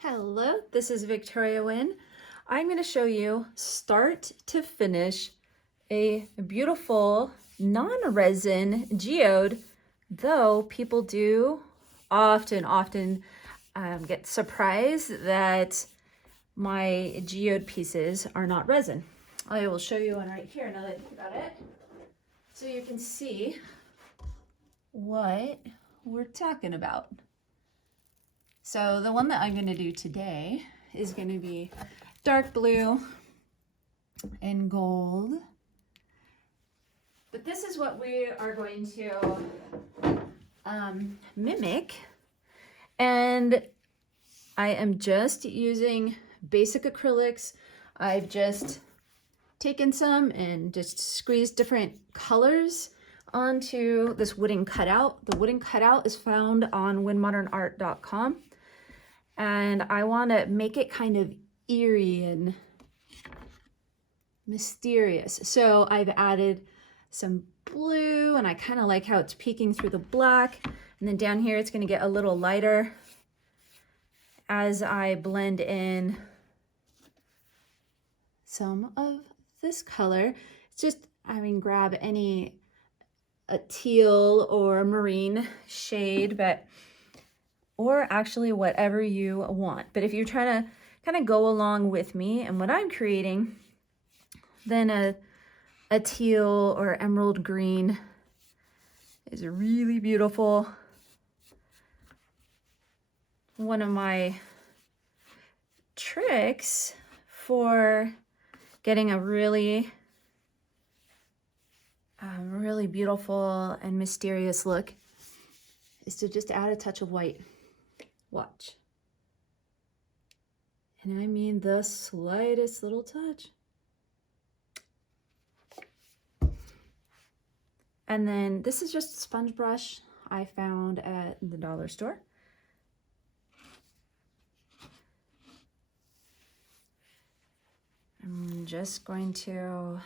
Hello, this is Victoria Wynn. I'm going to show you start to finish a beautiful non-resin geode, though people do often get surprised that my geode pieces are not resin. I will show you one right here now that I think about it, so you can see what we're talking about. So the one that I'm going to do today is going to be dark blue and gold. But this is what we are going to mimic. And I am just using basic acrylics. I've just taken some and just squeezed different colors onto this wooden cutout. The wooden cutout is found on wynnmodernart.com. And I want to make it kind of eerie and mysterious. So I've added some blue, and I kind of like how it's peeking through the black. And then down here, it's going to get a little lighter as I blend in some of this color. It's just, grab a teal or a marine shade, or actually whatever you want. But if you're trying to kind of go along with me and what I'm creating, then a teal or emerald green is really beautiful. One of my tricks for getting a really beautiful and mysterious look is to just add a touch of white. Watch. And I mean the slightest little touch. And then this is just a sponge brush I found at the dollar store. I'm just going to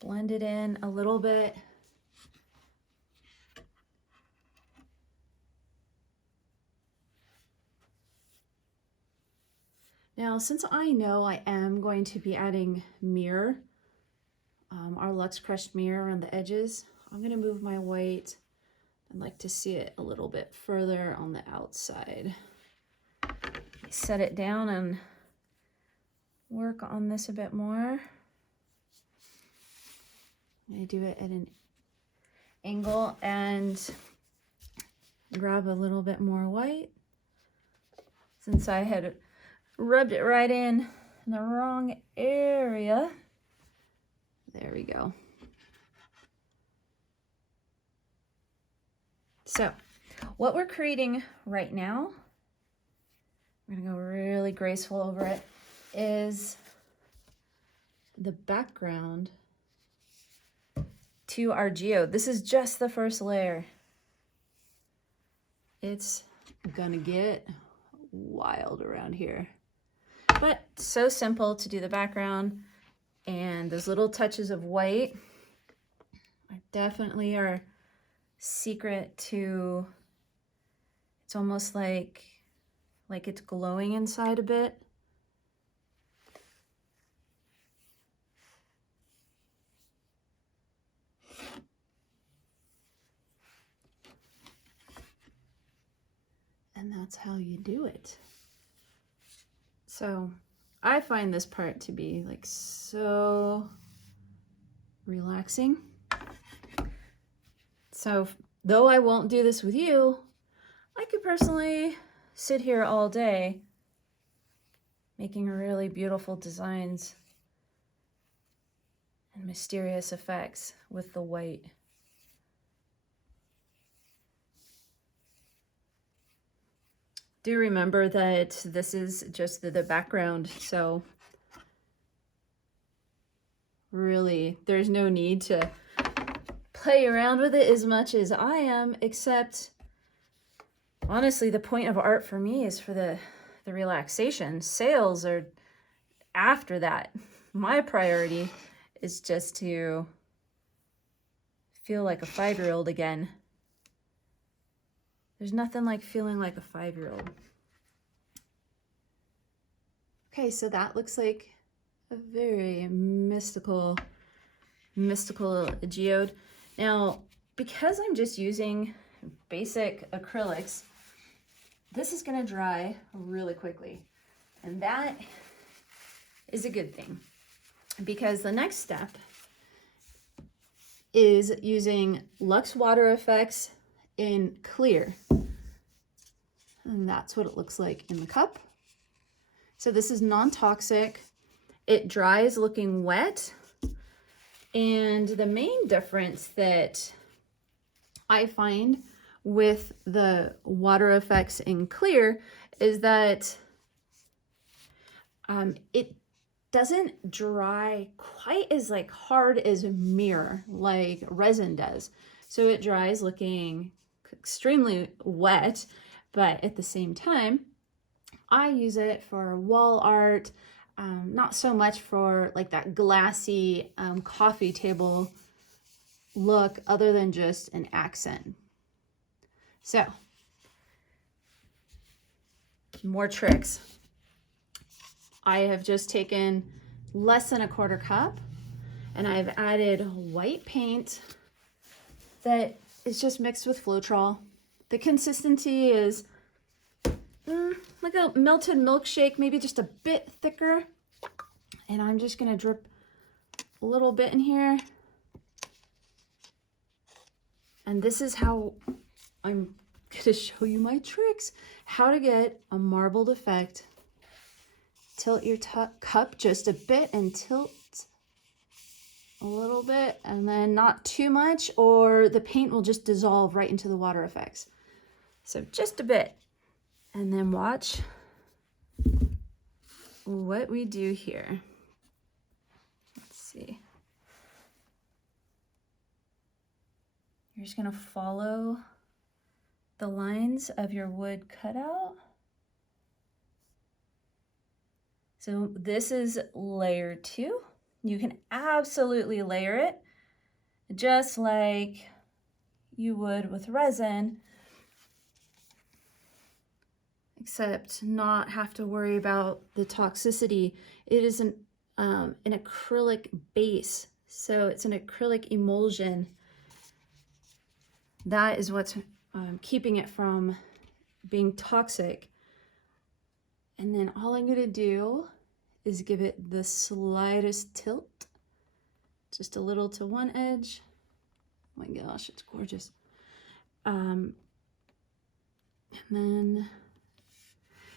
blend it in a little bit. Now, since I know I am going to be adding mirror, our Luxe Crushed mirror around the edges, I'm going to move my white. I'd like to see it a little bit further on the outside. Set it down and work on this a bit more. I'm going to do it at an angle and grab a little bit more white. Since I had rubbed it right in the wrong area. There we go. So what we're creating right now, we're gonna go really graceful over it, is the background to our geode. This is just the first layer. It's gonna get wild around here. But so simple to do the background, and those little touches of white definitely are secret to, it's almost like it's glowing inside a bit. And that's how you do it. So I find this part to be like so relaxing. So though I won't do this with you, I could personally sit here all day making really beautiful designs and mysterious effects with the white. Do remember that this is just the background, so really there's no need to play around with it as much as I am, except honestly the point of art for me is for the relaxation. Sales are after that. My priority is just to feel like a 5-year-old again. There's nothing like feeling like a 5-year-old. Okay, so that looks like a very mystical geode. Now, because I'm just using basic acrylics, this is gonna dry really quickly. And that is a good thing, because the next step is using Luxe Water Effects in clear. And that's what it looks like in the cup. So this is non-toxic. It dries looking wet. And the main difference that I find with the water effects in clear is that it doesn't dry quite as like hard as mirror like resin does. So it dries looking extremely wet, but at the same time, I use it for wall art, not so much for like that glassy coffee table look, other than just an accent. So, more tricks. I have just taken less than a quarter cup and I've added white paint that is just mixed with Floetrol. The consistency is like a melted milkshake, maybe just a bit thicker. And I'm just gonna drip a little bit in here. And this is how I'm gonna show you my tricks. How to get a marbled effect. Tilt your cup just a bit and tilt a little bit, and then not too much, or the paint will just dissolve right into the water effects. So just a bit. And then watch what we do here. Let's see. You're just gonna follow the lines of your wood cutout. So this is layer 2. You can absolutely layer it just like you would with resin, except not have to worry about the toxicity. It is an acrylic base, so it's an acrylic emulsion. That is what's keeping it from being toxic. And then all I'm gonna do is give it the slightest tilt, just a little to one edge. Oh my gosh, it's gorgeous. And then,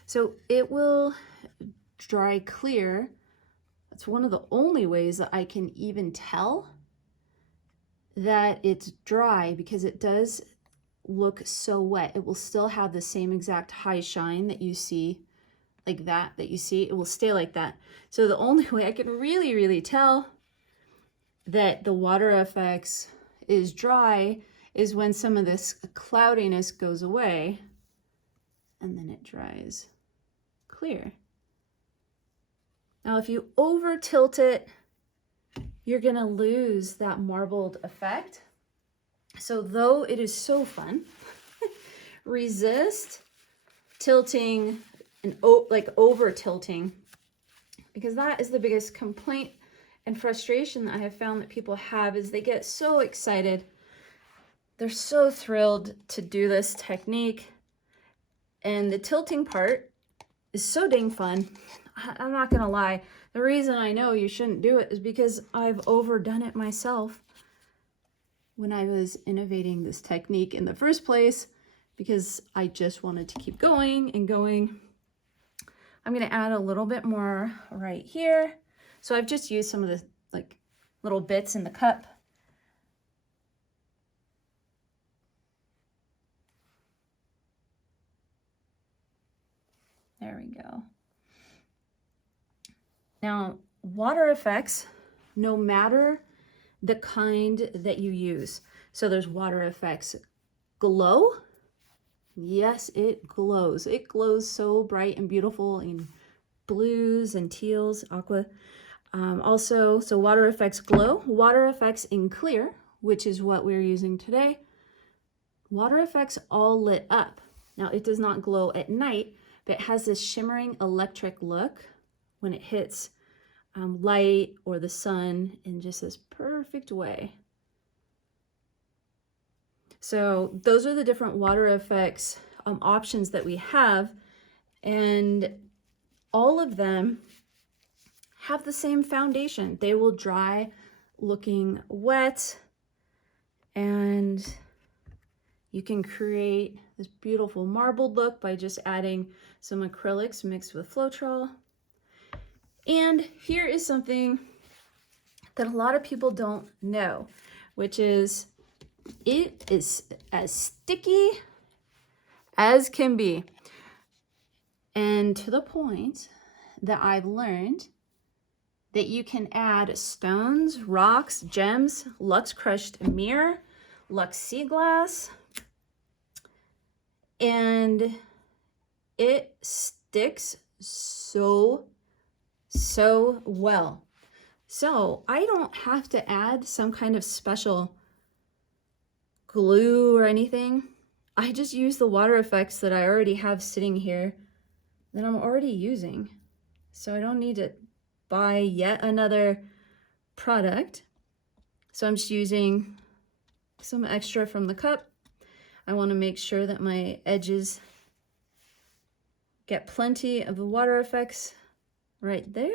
so it will dry clear. That's one of the only ways that I can even tell that it's dry, because it does look so wet. It will still have the same exact high shine that you see, like that you see. It will stay like that. So the only way I can really tell that the water effects is dry is when some of this cloudiness goes away and then it dries clear. Now if you over tilt it, you're gonna lose that marbled effect. So though it is so fun, resist tilting and like over tilting, because that is the biggest complaint and frustration that I have found that people have, is they get so excited. They're so thrilled to do this technique. And the tilting part is so dang fun. I'm not gonna lie. The reason I know you shouldn't do it is because I've overdone it myself when I was innovating this technique in the first place, because I just wanted to keep going and going. I'm gonna add a little bit more right here. So I've just used some of the like little bits in the cup. There we go. Now, water effects, no matter the kind that you use. So there's water effects glow. Yes, it glows. It glows so bright and beautiful in blues and teals, aqua. Also, so water effects glow. Water effects in clear, which is what we're using today. Water effects all lit up. Now, it does not glow at night, but it has this shimmering electric look when it hits light or the sun in just this perfect way. So those are the different water effects options that we have, and all of them have the same foundation. They will dry looking wet, and you can create this beautiful marbled look by just adding some acrylics mixed with Floetrol. And here is something that a lot of people don't know, which is it is as sticky as can be. And to the point that I've learned that you can add stones, rocks, gems, Lux crushed mirror, Lux sea glass, and it sticks so well. So I don't have to add some kind of special glue or anything. I just use the water effects that I already have sitting here that I'm already using. So I don't need to buy yet another product. So I'm just using some extra from the cup. I want to make sure that my edges get plenty of the water effects right there.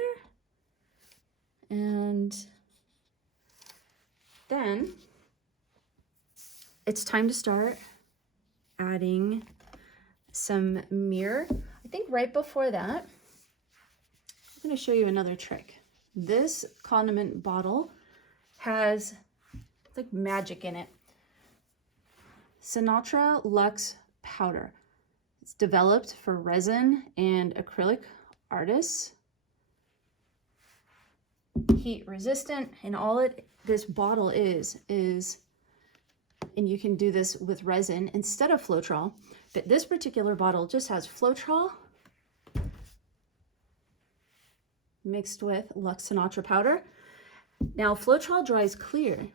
And then it's time to start adding some mirror. I think right before that, I'm going to show you another trick. This condiment bottle has like magic in it. Sinatra Lux powder. It's developed for resin and acrylic artists. Heat resistant, and all this bottle is, and you can do this with resin instead of Floetrol, but this particular bottle just has Floetrol mixed with Lux Sinatra powder. Now Floetrol dries clear,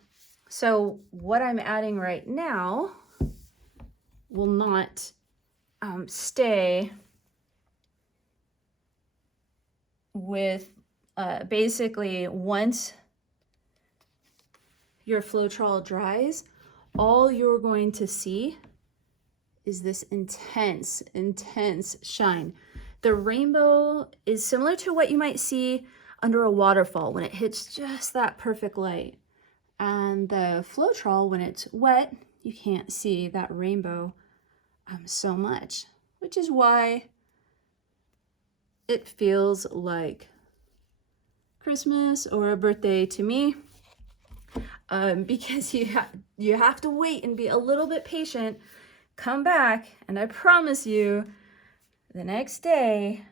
so what I'm adding right now will not stay with basically once your Floetrol dries, all you're going to see is this intense shine. The rainbow is similar to what you might see under a waterfall when it hits just that perfect light. And the Floetrol, when it's wet, you can't see that rainbow so much, which is why it feels like Christmas or a birthday to me, because you have to wait and be a little bit patient. Come back, and I promise you, the next day,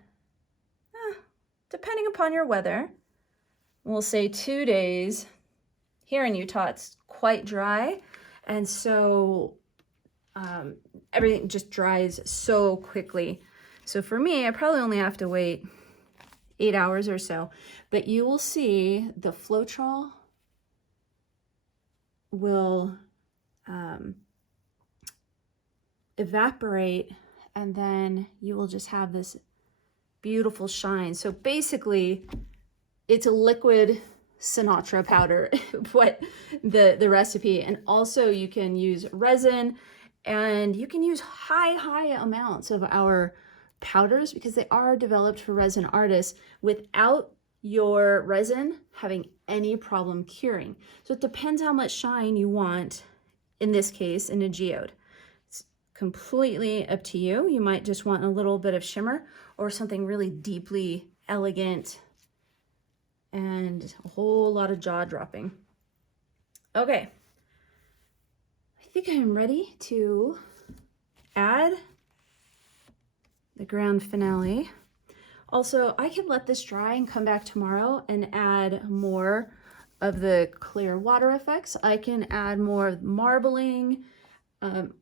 depending upon your weather, we'll say 2 days. Here in Utah, it's quite dry, and so everything just dries so quickly. So for me, I probably only have to wait 8 hours or so, but you will see the Floetrol will evaporate, and then you will just have this beautiful shine. So basically, it's a liquid Sinatra powder, what the recipe. And also you can use resin, and you can use high amounts of our powders because they are developed for resin artists without your resin having any problem curing. So it depends how much shine you want, in this case, in a geode. It's completely up to you. You might just want a little bit of shimmer or something really deeply elegant and a whole lot of jaw dropping. Okay, I think I'm ready to add the grand finale. Also, I can let this dry and come back tomorrow and add more of the clear water effects. I can add more marbling.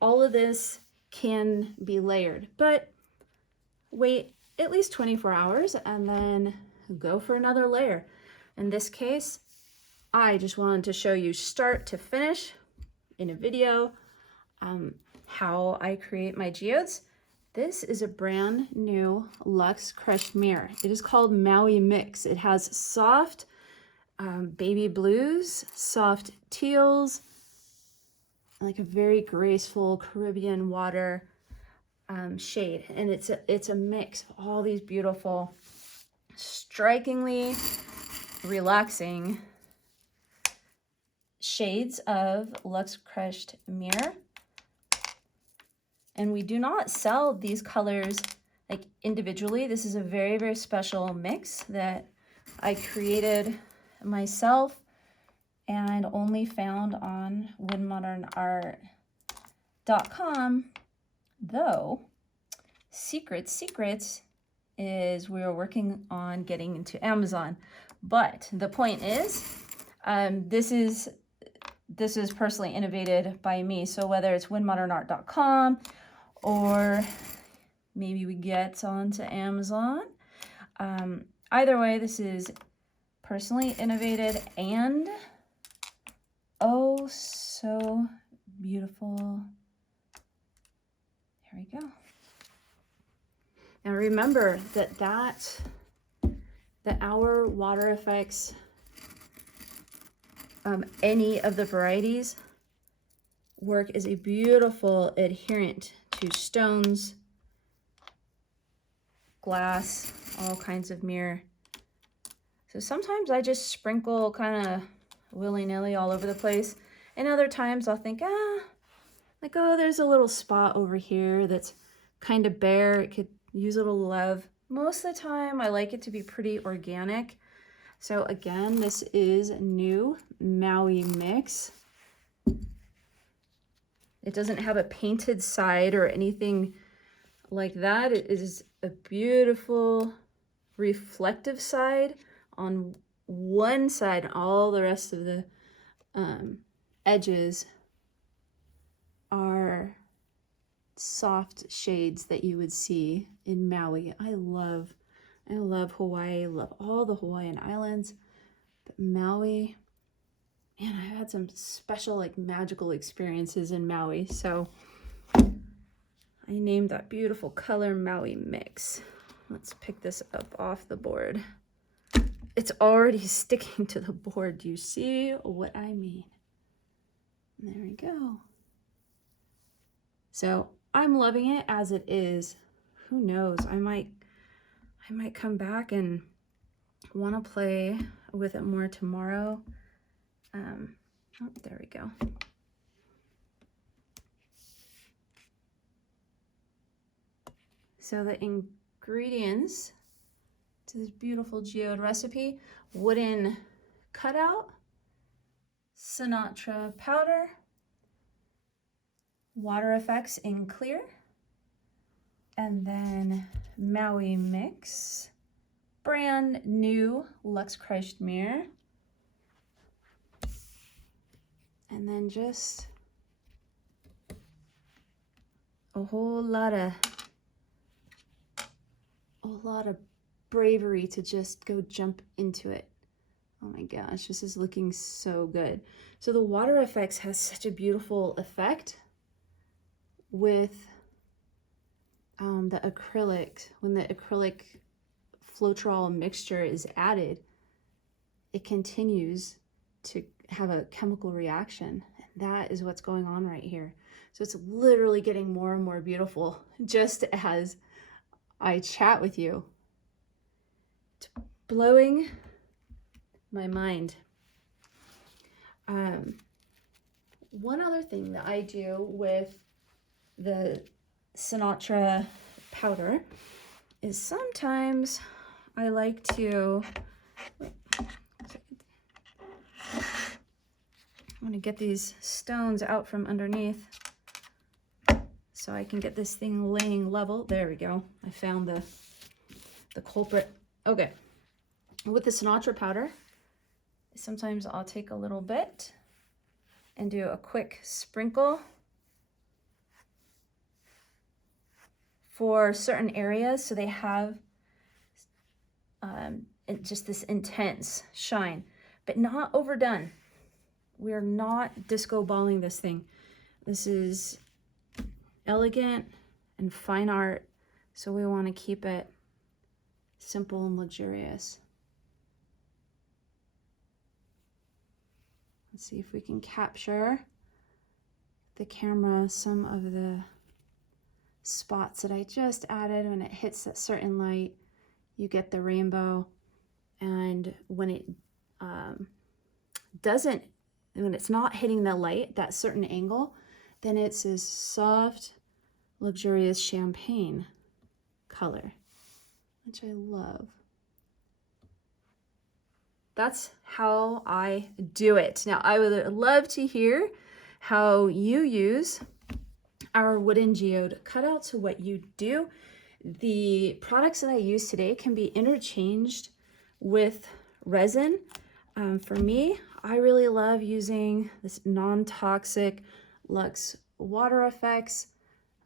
All of this can be layered, but wait at least 24 hours and then go for another layer. In this case, I just wanted to show you start to finish in a video how I create my geodes. This is a brand new Luxe Crushed Mirror. It is called Maui Mix. It has soft baby blues, soft teals, like a very graceful Caribbean water shade. And it's a mix of all these beautiful, strikingly relaxing shades of Luxe Crushed Mirror. And we do not sell these colors like individually. This is a very, very special mix that I created myself and only found on wynnmodernart.com. Though, secrets is we are working on getting into Amazon. But the point is, this is personally innovated by me. So whether it's wynnmodernart.com or maybe we get onto Amazon, either way, this is personally innovated and oh so beautiful. There we go. Now remember that our water effects, any of the varieties, work as a beautiful adherent to stones, glass, all kinds of mirror. So sometimes I just sprinkle kind of willy-nilly all over the place, and other times I'll think, like, oh, there's a little spot over here that's kind of bare, it could use a little love. Most of the time I like it to be pretty organic. So again, this is new Maui Mix. It doesn't have a painted side or anything like that. It is a beautiful reflective side on one side. All the rest of the edges are soft shades that you would see in Maui. I love Hawaii. I love all the Hawaiian islands, but Maui, man, I've had some special, like, magical experiences in Maui. So I named that beautiful color Maui Mix. Let's pick this up off the board. It's already sticking to the board. Do you see what I mean? There we go. So I'm loving it as it is. Who knows? I might come back and want to play with it more tomorrow. Oh, there we go. So the ingredients to this beautiful geode recipe: wooden cutout, Sinatra powder, water effects in clear, and then Maui Mix, brand new Luxe Crushed Mirror, and then just a whole lot of bravery to just go jump into it. Oh my gosh, this is looking so good. So the water effects has such a beautiful effect with the acrylic. When the acrylic Floetrol mixture is added, it continues to have a chemical reaction. And that is what's going on right here. So it's literally getting more and more beautiful just as I chat with you. It's blowing my mind. One other thing that I do with the Sinatra powder is sometimes I like to, I want to get these stones out from underneath so I can get this thing laying level. There we go. I found the culprit. Okay. With the Sinatra powder, sometimes I'll take a little bit and do a quick sprinkle for certain areas so they have just this intense shine, but not overdone. We're not disco balling this thing. This is elegant and fine art So we want to keep it simple and luxurious. Let's see if we can capture the camera some of the spots that I just added. When it hits that certain light, you get the rainbow, and when it when it's not hitting the light, that certain angle, then it's this soft, luxurious champagne color, which I love. That's how I do it. Now, I would love to hear how you use our wooden geode cutouts, what you do. The products that I use today can be interchanged with resin. For me, I really love using this non-toxic Luxe Water Effects.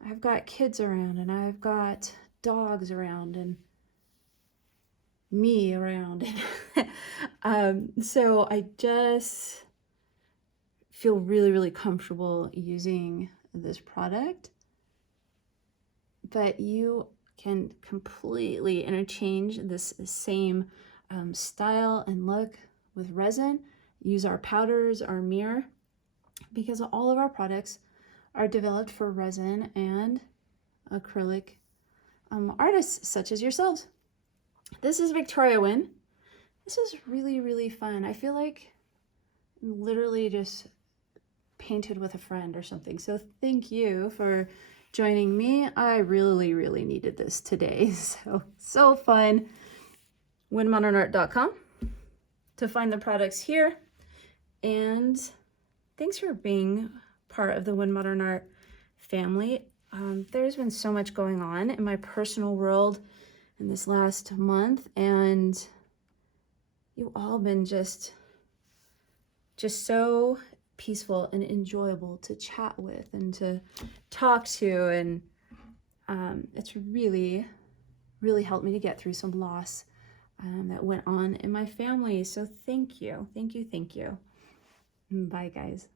I've got kids around, and I've got dogs around, and me around. So I just feel really, really comfortable using this product. But you can completely interchange this same style and look with resin. Use our powders, our mirror, because all of our products are developed for resin and acrylic artists such as yourselves. This is Victoria Wynn. This is really, really fun. I feel like I'm literally just painted with a friend or something. So thank you for joining me. I really, really needed this today. So fun. WynnModernArt.com to find the products here. And thanks for being part of the Wynn Modern Art family. There's been so much going on in my personal world in this last month, and you've all been just so peaceful and enjoyable to chat with and to talk to, and it's really, really helped me to get through some loss that went on in my family. So thank you. Bye, guys.